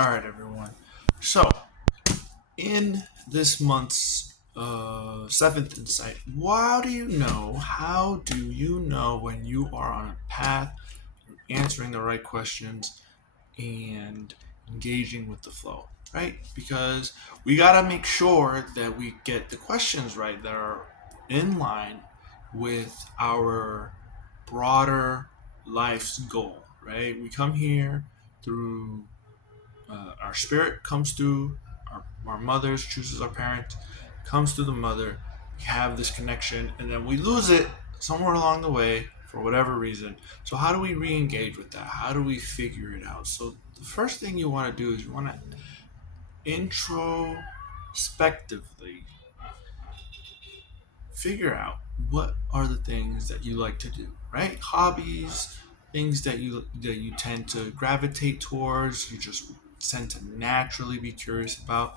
All right, everyone. So, in this month's seventh insight, how do you know when you are on a path answering the right questions and engaging with the flow, right? Because we got to make sure that we get the questions right that are in line with our broader life's goal, right? We come here through our spirit comes through our mothers, chooses our parent, comes through the mother. We have this connection, and then we lose it somewhere along the way for whatever reason. So how do we re-engage with that? How do we figure it out? So the first thing you want to do is you want to introspectively figure out what are the things that you like to do, right? Hobbies, things that you tend to gravitate towards, you just tend to naturally be curious about.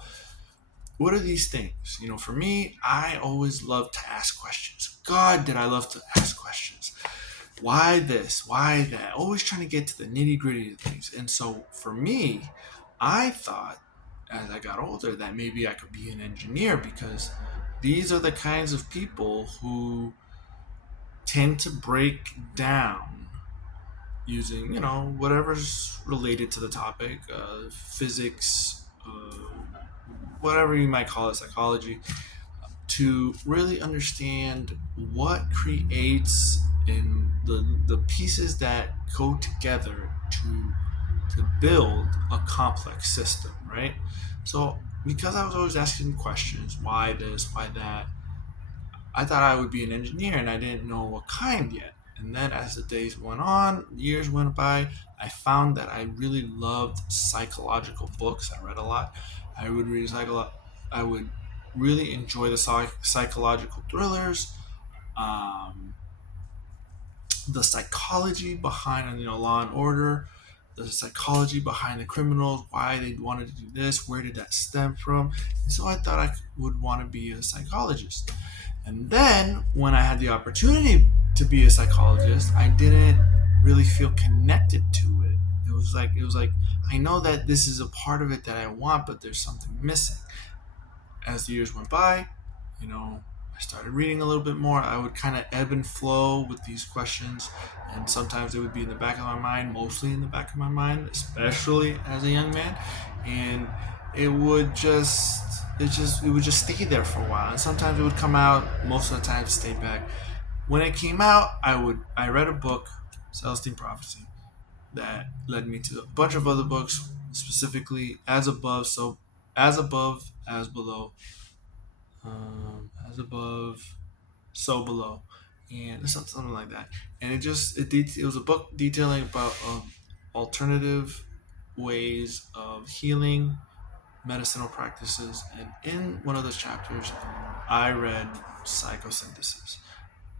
What are these things? For me, I always love to ask questions. God, did I love to ask questions? Why this? Why that? Always trying to get to the nitty gritty of things. And so for me, I thought as I got older that maybe I could be an engineer because these are the kinds of people who tend to break down using, whatever's related to the topic, physics, whatever you might call it, psychology, to really understand what creates in the pieces that go together to build a complex system, right? So because I was always asking questions, why this, why that, I thought I would be an engineer and I didn't know what kind yet. And then as the days went on, years went by, I found that I really loved psychological books. I read a lot. I would read I would really enjoy the psychological thrillers, um, the psychology behind Law and Order, the psychology behind the criminals, why they wanted to do this, where did that stem from. And so I thought I would want to be a psychologist. And then when I had the opportunity to be a psychologist, I didn't really feel connected to it. It was like I know that this is a part of it that I want, but there's something missing. As the years went by, you know, I started reading a little bit more. I would kind of ebb and flow with these questions, and sometimes it would be in the back of my mind, mostly in the back of my mind, especially as a young man, and it would just stay there for a while, and sometimes it would come out. Most of the time, it stayed back. When it came out, I read a book, Celestine Prophecy, that led me to a bunch of other books, specifically As Above, As Below, As Above, So Below, and something like that. And it was a book detailing about alternative ways of healing, medicinal practices, and in one of those chapters, I read Psychosynthesis,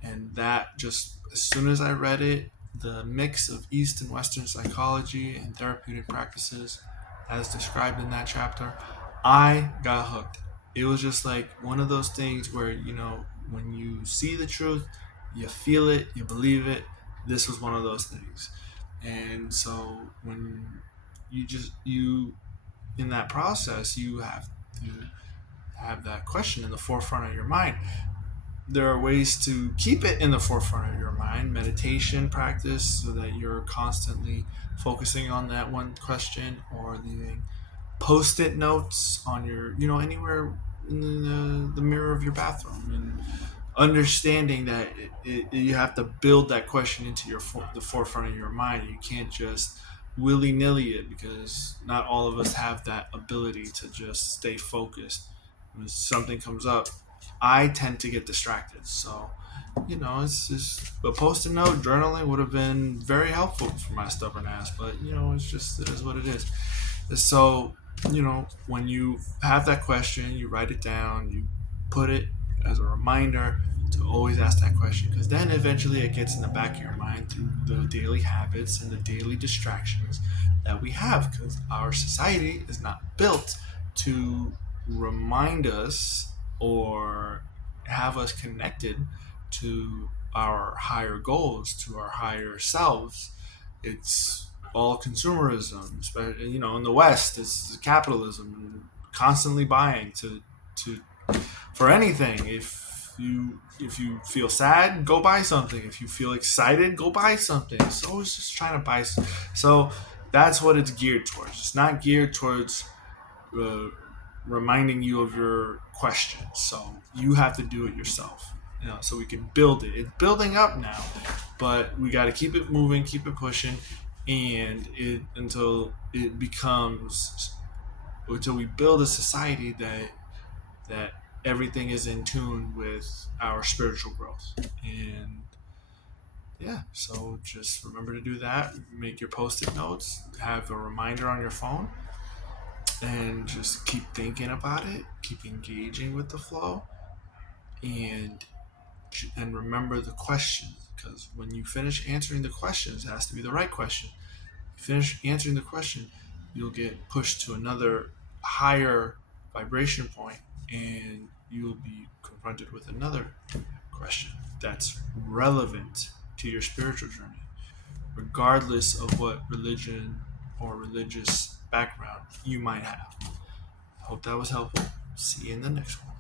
and that just as soon as I read it, the mix of East and Western psychology and therapeutic practices, as described in that chapter, I got hooked. It was just like one of those things where when you see the truth, you feel it, you believe it. This was one of those things, and so when you in that process, you have to have that question in the forefront of your mind. There are ways to keep it in the forefront of your mind, meditation practice, so that you're constantly focusing on that one question, or leaving post-it notes on your anywhere in the mirror of your bathroom, and understanding that you have to build that question into the forefront of your mind. You can't just willy-nilly it, because not all of us have that ability to just stay focused. When something comes up, I tend to get distracted. So it's just a post-it note journaling would have been very helpful for my stubborn ass, but it is what it is. So when you have that question, you write it down, you put it as a reminder to always ask that question, because then eventually it gets in the back of your mind through the daily habits and the daily distractions that we have, because our society is not built to remind us or have us connected to our higher goals, to our higher selves. It's all consumerism, especially in the West, it's capitalism, constantly buying to for anything. If you feel sad, go buy something. If you feel excited, go buy something. It's always just trying to buy. So that's what it's geared towards. It's not geared towards uh, reminding you of your questions. So you have to do it yourself. So we can build it. It's building up now, but we got to keep it moving, keep it pushing, and it until we build a society that everything is in tune with our spiritual growth. And yeah, so just remember to do that. Make your post-it notes, have a reminder on your phone, and just keep thinking about it, keep engaging with the flow, and remember the questions, because when you finish answering the questions, it has to be the right question. You finish answering the question, you'll get pushed to another higher vibration point, and you'll be confronted with another question that's relevant to your spiritual journey, regardless of what religion or religious background you might have. Hope that was helpful. See you in the next one.